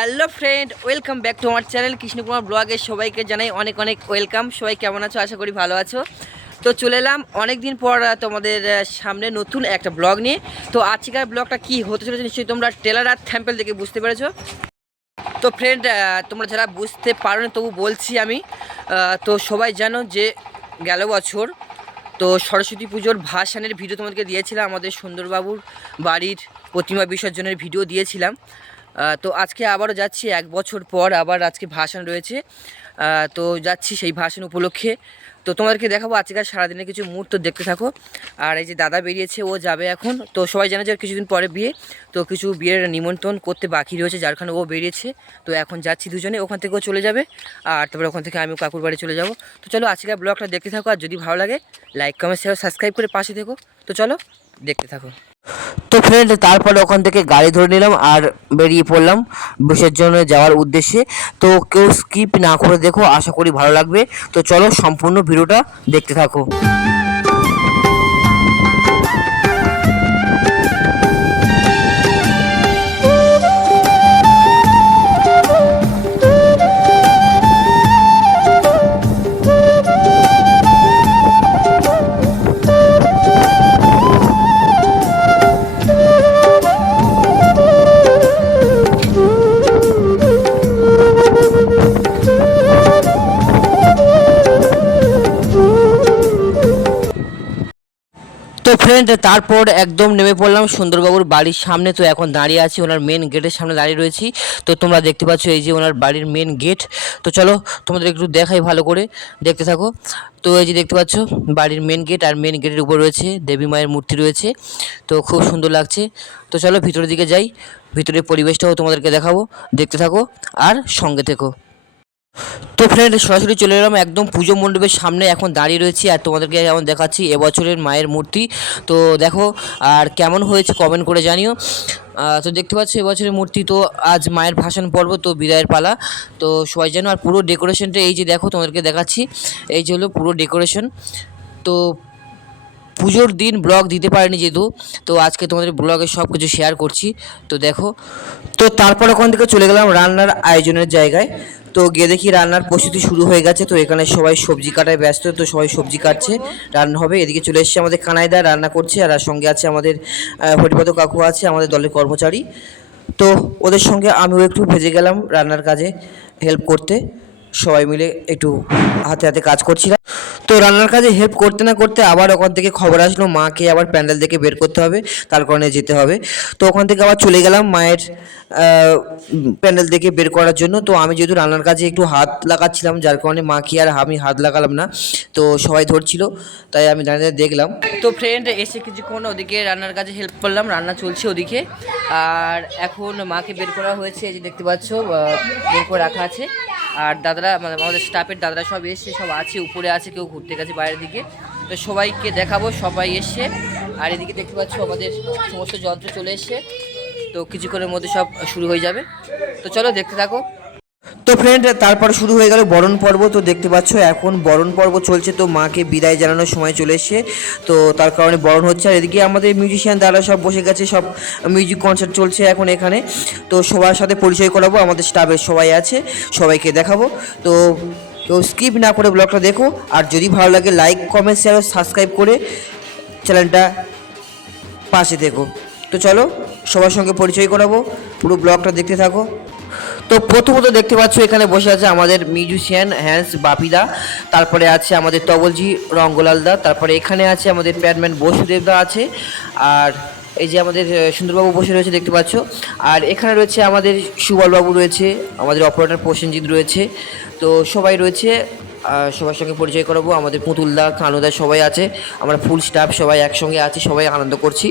Hello friend, welcome back to আমার channel Krishnakumar ব্লগে। সবাইকে জানাই অনেক অনেক ওয়েলকাম। সবাই কেমন আছো? আশা করি ভালো আছো। তো চলে এলাম অনেক দিন পর তোমাদের সামনে নতুন একটা ব্লগ নিয়ে। তো আজকের ব্লগটা কি হতে চলেছে নিশ্চয়ই তোমরা টেলার আর থ্যাম্পেল দেখে বুঝতে পেরেছ। তো ফ্রেন্ড তোমরা যারা বুঝতে পারো না, তবু বলছি আমি তো সবাই জানো যে গেল বছর, তো সরস্বতী পুজোর ভাসানের ভিডিও তোমাদেরকে দিয়েছিলাম। আমাদের সুন্দরবাবুর বাড়ির প্রতিমা বিসর্জনের ভিডিও দিয়েছিলাম। তো আজকে আবারও যাচ্ছি, এক বছর পর আবার আজকে ভাষণ রয়েছে। তো যাচ্ছি সেই ভাষণ উপলক্ষে। তো তোমাদেরকে দেখাবো, আজকের সারাদিনের কিছু মুহূর্ত দেখতে থাকো। আর এই যে দাদা বেরিয়েছে, ও যাবে এখন। তো সবাই জানে যে কিছুদিন পরে বিয়ে। তো কিছু বিয়ের নিমন্ত্রণ করতে বাকি রয়েছে, যার কারণে ও বেরিয়েছে। তো এখন যাচ্ছি দুজনে, ওখান থেকেও চলে যাবে। আর তারপরে ওখান থেকে আমিও কাকুর বাড়ি চলে যাব। তো চলো, আজকের ব্লগটা দেখতে থাকো। আর যদি ভালো লাগে লাইক কমেন্ট শেয়ার সাবস্ক্রাইব করে পাশে থেকো। তো চলো, দেখতে থাকো। তো ফ্রেন্ড তারপরে ওখান থেকে গাড়ি ধরে নিলাম আর বেরিয়ে পড়লাম। বিসর্জনে যাওয়ার উদ্দেশ্যে। তো কেউ স্কিপ না করে দেখো, আশা করি ভালো লাগবে। তো চলো, সম্পূর্ণ ভিডিওটা দেখতে থাকো। তো ফ্রেন্ড তারপর একদম নেমে পড়লাম সুন্দরবাবুর বাড়ির সামনে। তো এখন দাঁড়িয়ে আছি ওনার মেন গেটের সামনে দাঁড়িয়ে রয়েছি। তো তোমরা দেখতে পাচ্ছ এই যে ওনার বাড়ির মেন গেট তো চলো তোমাদের একটু দেখাই ভালো করে। দেখতে থাকো। তো এই যে দেখতে পাচ্ছ, বাড়ির মেন গেট আর মেন গেটের উপর রয়েছে, দেবী মায়ের মূর্তি রয়েছে। তো খুব সুন্দর লাগছে। তো চলো ভিতরের দিকে যাই। ভিতরের পরিবেশটাও তোমাদেরকে দেখাবো। দেখতে থাকো আর সঙ্গে থেকো। তো ফ্রেন্ড সরাসরি চলে এলাম একদম পুজো মণ্ডপের সামনে। এখন দাঁড়িয়ে রয়েছি আর তোমাদেরকে যেমন দেখাচ্ছি, এবছরের মায়ের মূর্তি। তো দেখো, আর কেমন হয়েছে কমেন্ট করে জানিও। তো দেখতে পাচ্ছ এবছরের মূর্তি তো আজ মায়ের ভাষণ পর্ব, তো বিদায়ের পালা। তো সবাই যেন আর পুরো ডেকোরেশনটা এই যে দেখো, তোমাদেরকে দেখাচ্ছি। এই যে হলো পুরো ডেকোরেশন তো পুজোর দিন ব্লগ দিতে পারিনি যেহেতু, তো আজকে তোমাদের ব্লগে সব কিছু শেয়ার করছি। তো দেখো। তো তারপর ওখান থেকে চলে গেলাম রান্নার আয়োজনের জায়গায়। তো গিয়ে দেখি রান্নার প্রস্তুতি শুরু হয়ে গেছে, তো এখানে সবাই সবজি কাটায় ব্যস্ত, তো সবাই সবজি কাটছে, রান্না হবে। এদিকে চলে এসছে আমাদের কানাইদা, রান্না করছে, আর সঙ্গে আছে আমাদের হরিপদ কাকু আছে, আমাদের দলের কর্মচারী। তো ওদের সঙ্গে আমিও একটু ভেজে গেলাম রান্নার কাজে হেল্প করতে। সবাই মিলে একটু হাতে হাতে কাজ করছিলাম। তো রান্নার কাজে হেল্প করতে না করতে আবার ওখান থেকে খবর আসলো, মাকে আবার প্যান্ডেল থেকে বের করতে হবে, তার কারণে যেতে হবে। তো ওখান থেকে আবার চলে গেলাম মায়ের প্যান্ডেল থেকে বের করার জন্য। তো আমি যেহেতু রান্নার কাজে একটু হাত লাগাচ্ছিলাম, যার কারণে মাকে আর আমি হাত লাগালাম না। তো সবাই ধরছিল, তাই আমি দাঁড়িয়ে দেখলাম। তো ফ্রেন্ড এসে কিছুক্ষণ ওদিকে রান্নার কাজে হেল্প করলাম, রান্না চলছে ওদিকে। আর এখন মাকে বের করা হয়েছে যে দেখতে পাচ্ছ বের করে রাখা আছে। আর দাদারা মানে আমাদের স্টাফের দাদারা সব এসছে, সব আছে, উপরে আছে, কেউ ঘুরতে গেছে বাইরের দিকে। তো সবাইকে দেখাবো, সবাই এসছে আর এদিকে দেখতে পাচ্ছ আমাদের সমস্ত যন্ত্র চলে এসছে। তো কিছুক্ষণের মধ্যে সব শুরু হয়ে যাবে। তো চলো দেখতে থাকো। তো ফ্রেন্ড তারপর শুরু হয়ে গেল বরণ পর্ব। তো দেখতে পাচ্ছ, এখন বরণ পর্ব চলছে। তো মাকে বিদায় জানানোর সময় চলে এসছে। তো তার কারণে বরণ হচ্ছে। আর এদিকে আমাদের মিউজিশিয়ান দ্বারা সব বসে গেছে। সব মিউজিক কনসার্ট চলছে এখন এখানে। তো সবার সাথে পরিচয় করাবো। আমাদের স্টাফের সবাই আছে। সবাইকে দেখাবো। তো তো স্কিপ না করে ব্লগটা দেখো। আর যদি ভালো লাগে লাইক কমেন্ট শেয়ার সাবস্ক্রাইব করে চ্যানেলটা পাশে থেকো। তো চলো, সবার সঙ্গে পরিচয় করাবো। পুরো ব্লগটা দেখতে থাকো। তো প্রথমত দেখতে পাচ্ছ, এখানে বসে আছে আমাদের মিউজিশিয়ান হ্যান্স বাপিদা, তারপরে আছে আমাদের তবলজি রঙ্গলালদা, তারপরে এখানে আছে আমাদের প্যাডম্যান বসুদেবদা আছে, আর এই যে আমাদের সুন্দরবাবু বসে রয়েছে দেখতে পাচ্ছ, আর এখানে রয়েছে আমাদের সুবলবাবু রয়েছে, আমাদের অপারেটর প্রসেনজিৎ রয়েছে, তো সবাই রয়েছে সবার সঙ্গে পরিচয় করাবো, আমাদের পুতুলদা, কানুদা সবাই আছে, আমরা ফুল স্টাফ সবাই একসঙ্গে আছি, সবাই আনন্দ করছি।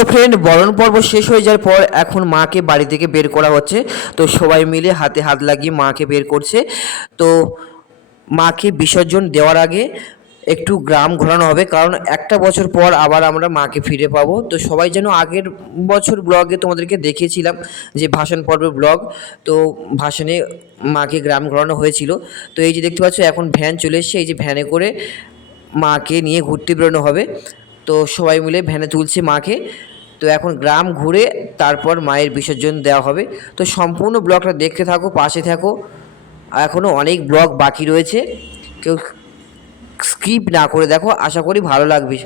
তো ফ্রেন্ড বরণ পর্ব শেষ হয়ে যাওয়ার পর এখন মাকে বাড়ি থেকে বের করা হচ্ছে। তো সবাই মিলে হাতে হাত লাগিয়ে মাকে বের করছে। তো মাকে বিসর্জন দেওয়ার আগে একটু গ্রাম ঘোরানো হবে, কারণ একটা বছর পর আবার আমরা মাকে ফিরে পাবো। তো সবাই যেন আগের বছর ব্লগে তোমাদেরকে দেখিয়েছিলাম যে ভাষণ পর্বের ব্লগ। তো ভাষণে মাকে গ্রাম ঘোরানো হয়েছিল। তো এই যে দেখতে পাচ্ছ, এখন ভ্যান চলে এসছে। এই যে ভ্যানে করে মাকে নিয়ে ঘুরতে বেরোনো হবে। তো সবাই মিলে ভ্যানে তুলছে মাকে। তো এখন গ্রাম ঘুরে তারপর মায়ের বিসর্জন দেওয়া হবে। তো সম্পূর্ণ ব্লগটা দেখতে থাকো, পাশে থাকো। এখনও অনেক ব্লগ বাকি রয়েছে। কেউ স্কিপ না করে দেখো, আশা করি ভালো লাগবে।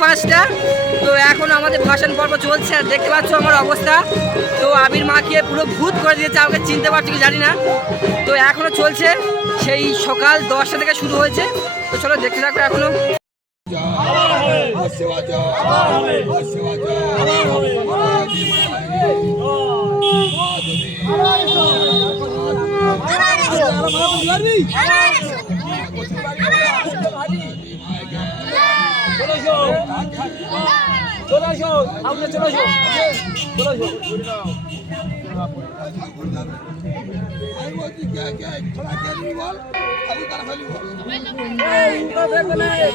পাঁচটা তো এখন আমাদের ভাষণ পর্ব চলছে আর দেখতে পাচ্ছ আমার অবস্থা তো আবির মাখিয়ে পুরো ভূত করে দিয়েছে আমাকে চিনতে পারছি কি জানি না তো এখনও চলছে সেই সকাল দশটা থেকে শুরু হয়েছে তো চলো দেখতে থাকো এখনও ধর না এ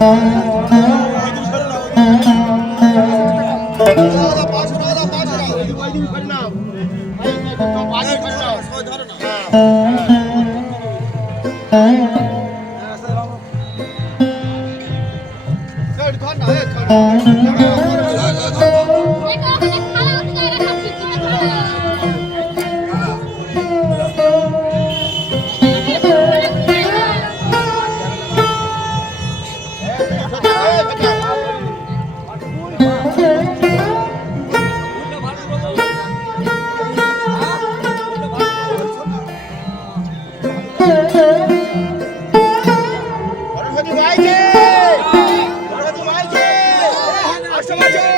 ধর সমাজ